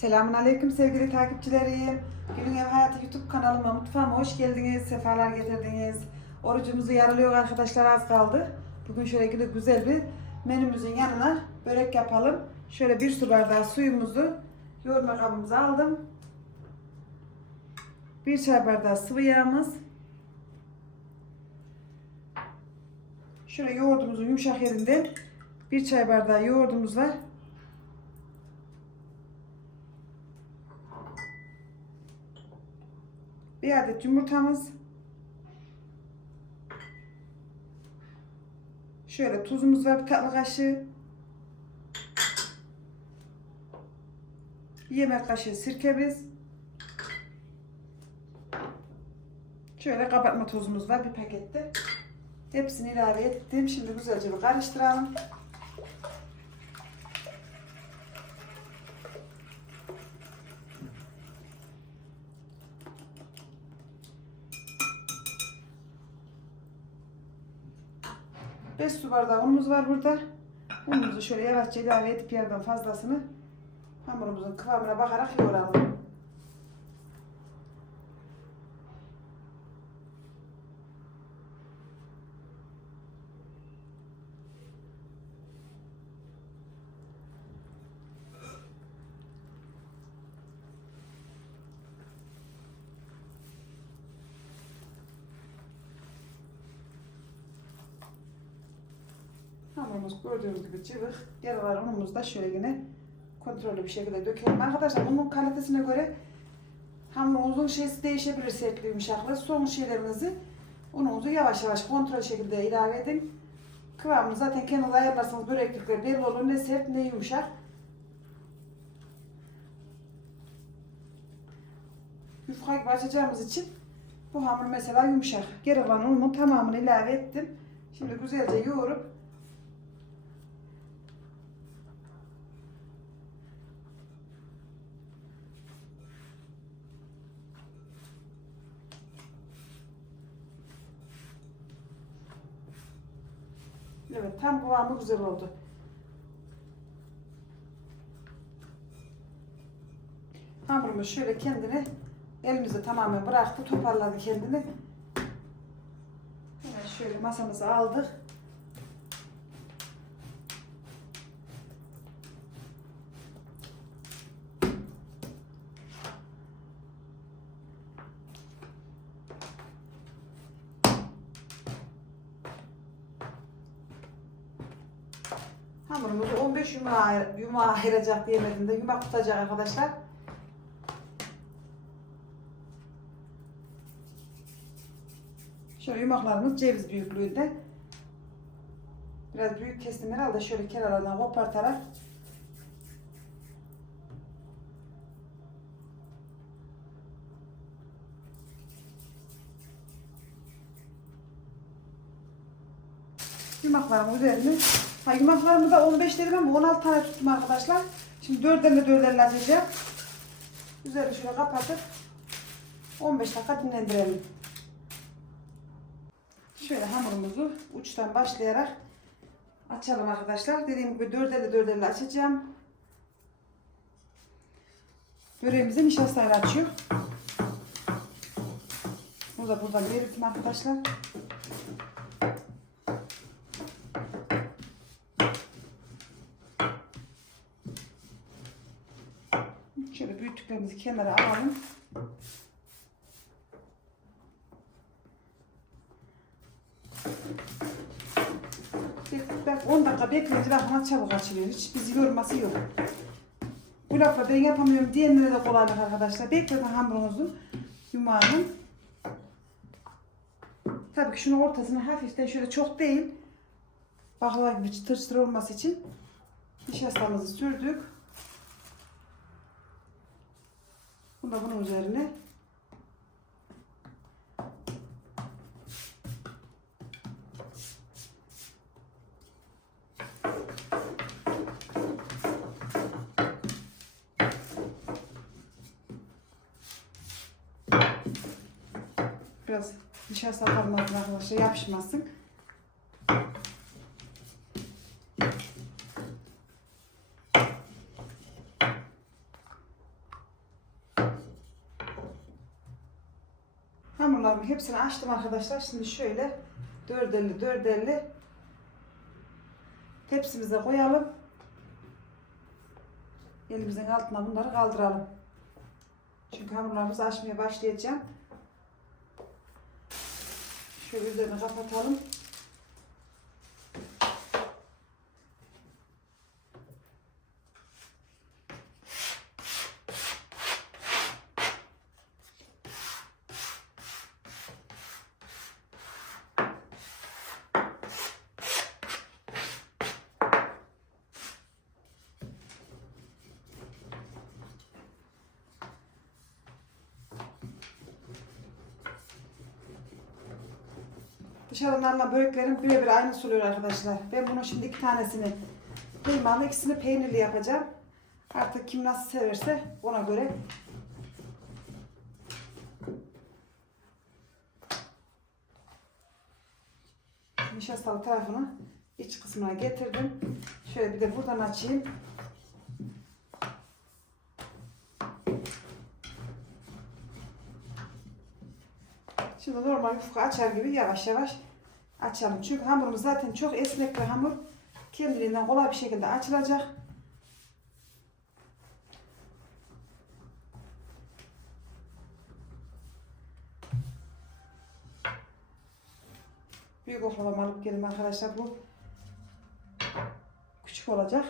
Selamun Aleyküm sevgili takipçilerim. Günün Ev Hayatı YouTube kanalıma, mutfağıma hoş geldiniz, sefalar getirdiniz. Orucumuzu yarılıyor arkadaşlar az kaldı. Bugün şöyle güzel, bir menümüzün yanına börek yapalım. Şöyle bir su bardağı suyumuzu yoğurma kabımıza aldım. Bir çay bardağı sıvı yağımız. Şöyle yoğurdumuzun yumuşak yerinden bir çay bardağı yoğurdumuz var. Bir adet yumurtamız. Şöyle tuzumuz var bir tatlı kaşığı. Bir yemek kaşığı sirkemiz. Şöyle kabartma tozumuz var bir pakette. Hepsini ilave ettim. Şimdi güzelce bir karıştıralım. Beş su bardağı unumuz var burada. Unumuzu şöyle yavaşça ilave edip yerden fazlasını hamurumuzun kıvamına bakarak yoğuralım. Hamurumuz gördüğünüz gibi cıvık. Yaralar unumuzu da şöyle yine kontrollü bir şekilde dökelim. Arkadaşlar unun kalitesine göre hamurumuzun şeysi değişebilir sertliği yumuşaklığı. Son şeylerinizi ununuzu yavaş yavaş kontrol şekilde ilave edin. Kıvamını zaten kendiniz ayarlarsanız böreklikler belli olur. Ne sert ne yumuşak. Yufka gibi açacağımız için bu hamur mesela yumuşak. Geri kalan unumun tamamını ilave ettim. Şimdi güzelce yoğurup tam kıvamı güzel oldu. Hamurumuz şöyle kendini elimizde tamamen bıraktı, toparladı kendini. Hemen şöyle masamıza aldık. Hamurumuzu 15 yumağa, yumağa ayıracak diyemedim de yumak tutacak arkadaşlar. Şöyle yumaklarımız ceviz büyüklüğünde. Biraz büyük kestim herhalde şöyle kenarlardan kopartarak yumaklarımın üzerine ha, yumaklarımı da 15 dedim ama 16 tane tuttum arkadaşlar. Şimdi dörderle dörderle açacağım. Üzerini şöyle kapatıp 15 dakika dinlendirelim. Şöyle hamurumuzu uçtan başlayarak açalım arkadaşlar. Dediğim gibi dörderle dörderle açacağım. Böreğimizi nişastayla açıyor. Bunu da buradan belirttim arkadaşlar. Şöyle büyüttüklerimizi kenara alalım. Bak 10 dakika bekleyince bakma çabuk açılıyor. Hiç bizi yorması yok. Bu lafla ben yapamıyorum diyenlere de kolaylık arkadaşlar. Bekletin hamurunuzun yumağının. Tabii ki şunu ortasına hafiften şöyle çok değil. Baklava gibi çıtır çıtır olması için nişastamızı sürdük. Bunu da bunun üzerine biraz nişasta altına arkadaşlar yapışmasın. Hamurlarımı hepsini açtım arkadaşlar. Şimdi şöyle dördelli dördelli tepsimize koyalım. Elimizin altına bunları kaldıralım. Çünkü hamurlarımızı açmaya başlayacağım. Şöyle üzerini kapatalım. Alınan böreklerim birebir aynı oluyor arkadaşlar. Ben bunun şimdi iki tanesini kıymalı, ikisini peynirli yapacağım. Artık kim nasıl severse ona göre. Nişastalı tarafını iç kısmına getirdim. Şöyle bir de buradan açayım. Şimdi normal yufka açar gibi yavaş yavaş açalım. Çünkü hamurumuz zaten çok esnek bir hamur. Kendiliğinden kolay bir şekilde açılacak. Büyük oklava alıp gelin arkadaşlar. Bu küçük olacak.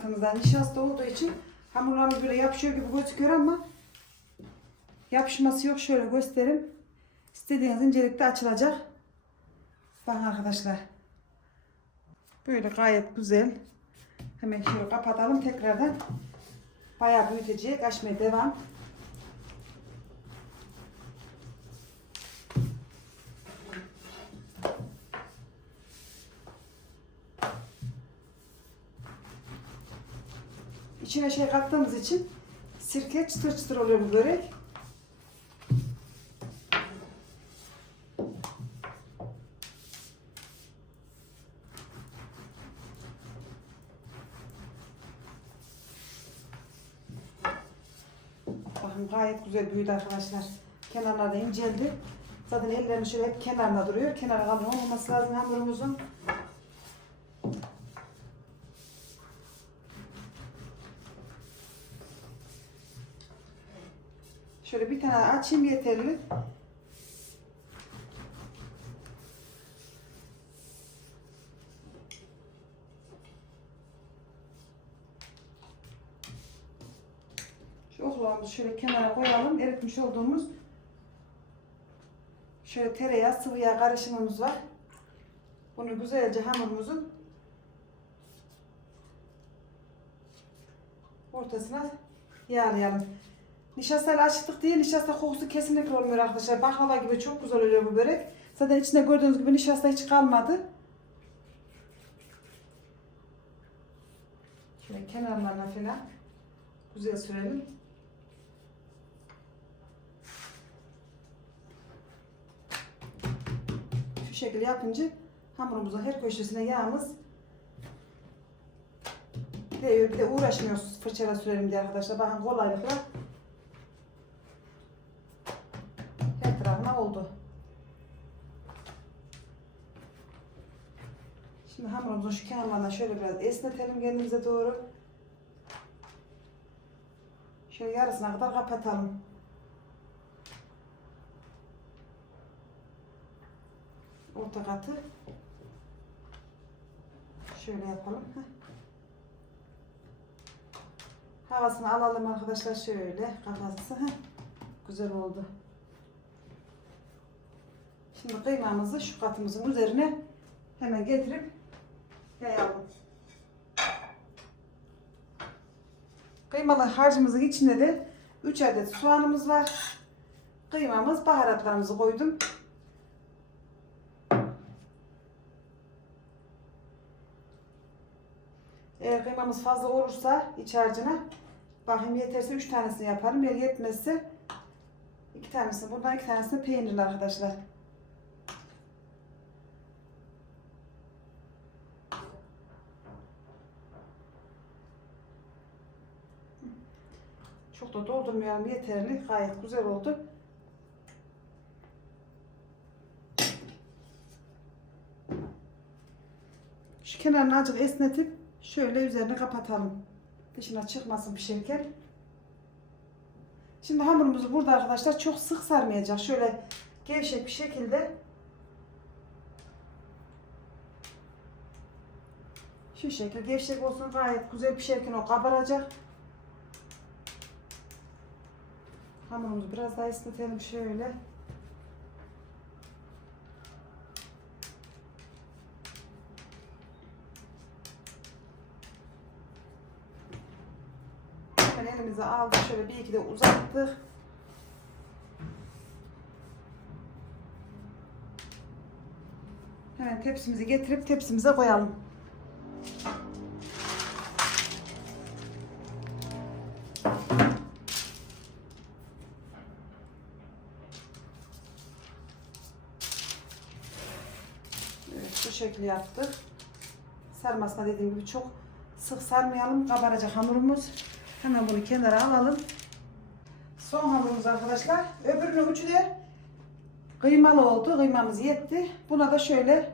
Ara katımızda nişasta olduğu için hamurlarımız böyle yapışıyor gibi gözüküyor ama yapışması yok. Şöyle göstereyim. İstediğiniz incelikte açılacak. Bakın arkadaşlar. Böyle gayet güzel. Hemen şöyle kapatalım tekrardan. Bayağı büyütecek. Açmaya devam. İçine şey kattığımız için sirke çıtır çıtır oluyor bu börek. Bakın gayet güzel büyüdü arkadaşlar. Kenarlarda inceldi. Zaten ellerimiz şöyle hep kenarında duruyor. Kenara kalın olmaması lazım hamurumuzun. Şöyle bir tane açayım yeterli. Şu oklavamızı şöyle kenara koyalım. Eritmiş olduğumuz şöyle tereyağı, sıvı yağ karışımımız var. Bunu güzelce hamurumuzun ortasına yağlayalım. Nişastayla açtık diye nişasta kokusu kesinlikle olmuyor arkadaşlar. Baklava gibi çok güzel oluyor bu börek. Zaten içinde gördüğünüz gibi nişasta hiç kalmadı. Şöyle kenarlarına falan güzel sürelim. Şu şekilde yapınca hamurumuzun her köşesine yağımız değiyor. Bir de uğraşmıyoruz fırçayla sürelim diye arkadaşlar. Bakın kolaylıkla Hamurumuzun şu kenarlarına şöyle biraz esnetelim kendimize doğru. Şöyle yarısına kadar kapatalım. Orta katı. Şöyle yapalım. Havasını alalım arkadaşlar şöyle kafası. Güzel oldu. Şimdi kıymamızı şu katımızın üzerine hemen getirip Gel yavrum. Kıymalı harcımızın içinde de 3 adet soğanımız var. Kıymamız, baharatlarımızı koydum. Eğer kıymamız fazla olursa iç harcına bakayım yeterse 3 tanesini yaparım. Eğer yetmezse 2 tanesini buradan 2 tanesini peynirli arkadaşlar. Çok da doldurmayalım yeterli. Gayet güzel oldu. Şu kenarını azıcık esnetip şöyle üzerine kapatalım. Dışına çıkmasın pişerken. Şimdi hamurumuzu burada arkadaşlar çok sık sarmayacak. Şöyle gevşek bir şekilde şu şekilde gevşek olsun gayet güzel pişerken o kabaracak. Hamurumuzu biraz daha esnetelim şöyle. Hemen elimize aldık. Şöyle bir iki de uzattık. Hemen tepsimizi getirip tepsimize koyalım. Yaptık. Sarmasına dediğim gibi çok sık sarmayalım. Kabaracak hamurumuz. Hemen bunu kenara alalım. Son hamurumuz arkadaşlar. Öbürünün ucu da kıymalı oldu. Kıymamız yetti. Buna da şöyle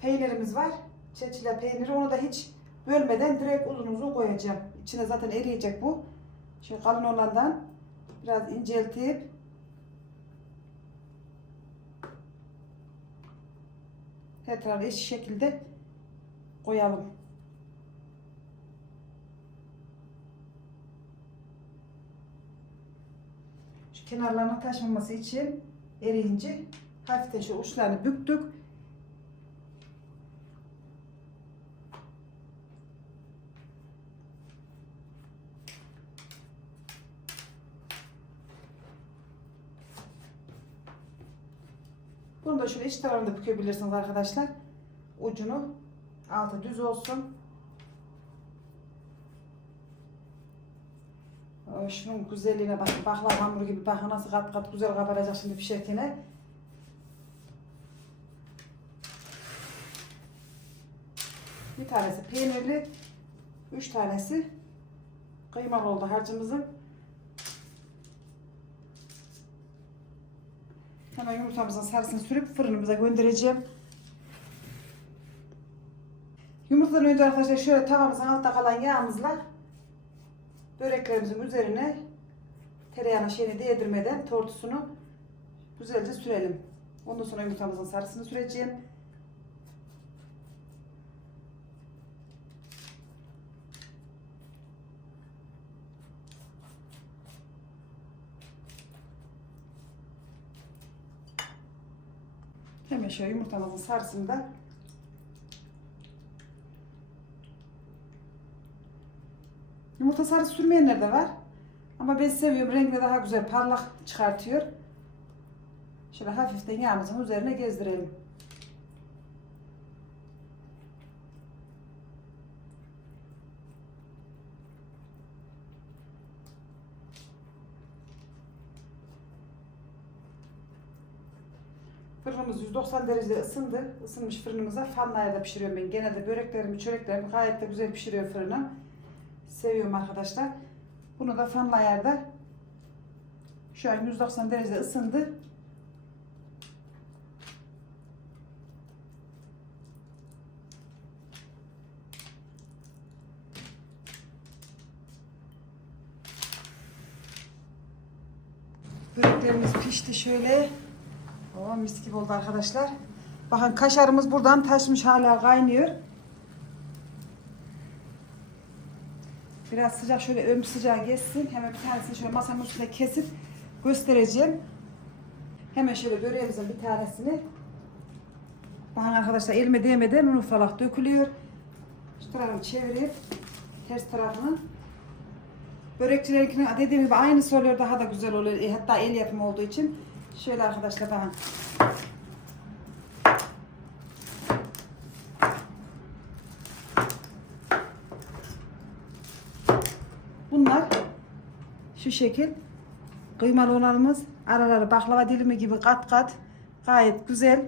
peynirimiz var. Çeçile peyniri. Onu da hiç bölmeden direkt uzun uzun koyacağım. İçine zaten eriyecek bu. Şu kalın olandan biraz inceltip tarafı eşit şekilde koyalım. Şu kenarlarına taşmaması için eriyince hafiften şu uçlarını büktük. Bunu da şöyle iç tarafında bükebilirsiniz arkadaşlar. Ucunu altı düz olsun. Şunun güzelliğine bakın. Baklava hamuru gibi bakın nasıl kat kat güzel kabaracak şimdi pişerken. Bir tanesi peynirli, üç tanesi kıymalı oldu harcımızın. Hemen yumurtamızın sarısını sürüp fırınımıza göndereceğim. Yumurtadan önce arkadaşlar şöyle tavamızın altta kalan yağımızla böreklerimizin üzerine tereyağına şeyini değdirmeden tortusunu güzelce sürelim. Ondan sonra yumurtamızın sarısını süreceğim. Hemen şöyle yumurtamızın sarısını da Yumurta sarısı sürmeyenler de var. Ama ben seviyorum. Rengi daha güzel parlak çıkartıyor. Şöyle hafiften yağımızın üzerine gezdirelim. Fırınımız 190 derecede ısındı. Isınmış fırınımıza fanlı ayarda pişiriyorum ben. Genelde böreklerimi, çöreklerimi gayet de güzel pişiriyor fırınım. Seviyorum arkadaşlar. Bunu da fanlı ayarda şu an 190 derecede ısındı. Böreklerimiz pişti şöyle. Oh, mis gibi oldu arkadaşlar. Bakın kaşarımız buradan taşmış hala kaynıyor. Biraz sıcak şöyle ön sıcağı geçsin. Hemen bir tanesini şöyle masanın üstüne kesip göstereceğim. Hemen şöyle böreğimizin bir tanesini. Bakın arkadaşlar elime değmeden un ufalak dökülüyor. Şu tarafını çevirip ters tarafını. Börekçilerinkine dediğim gibi aynısı oluyor daha da güzel oluyor. Hatta el yapımı olduğu için. Şöyle arkadaşlar bakın. Bunlar şu şekil kıymalı olanımız araları baklava dilimi gibi kat kat gayet güzel.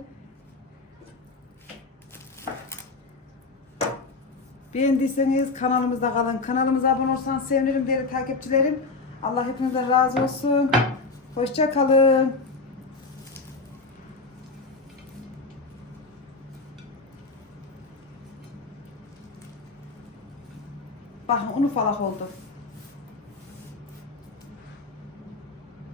Beğendiyseniz kanalımızda kalın. Kanalımıza abone olsanız sevinirim değerli takipçilerim. Allah hepinizden razı olsun. Hoşça kalın. Bakın unu falak oldu.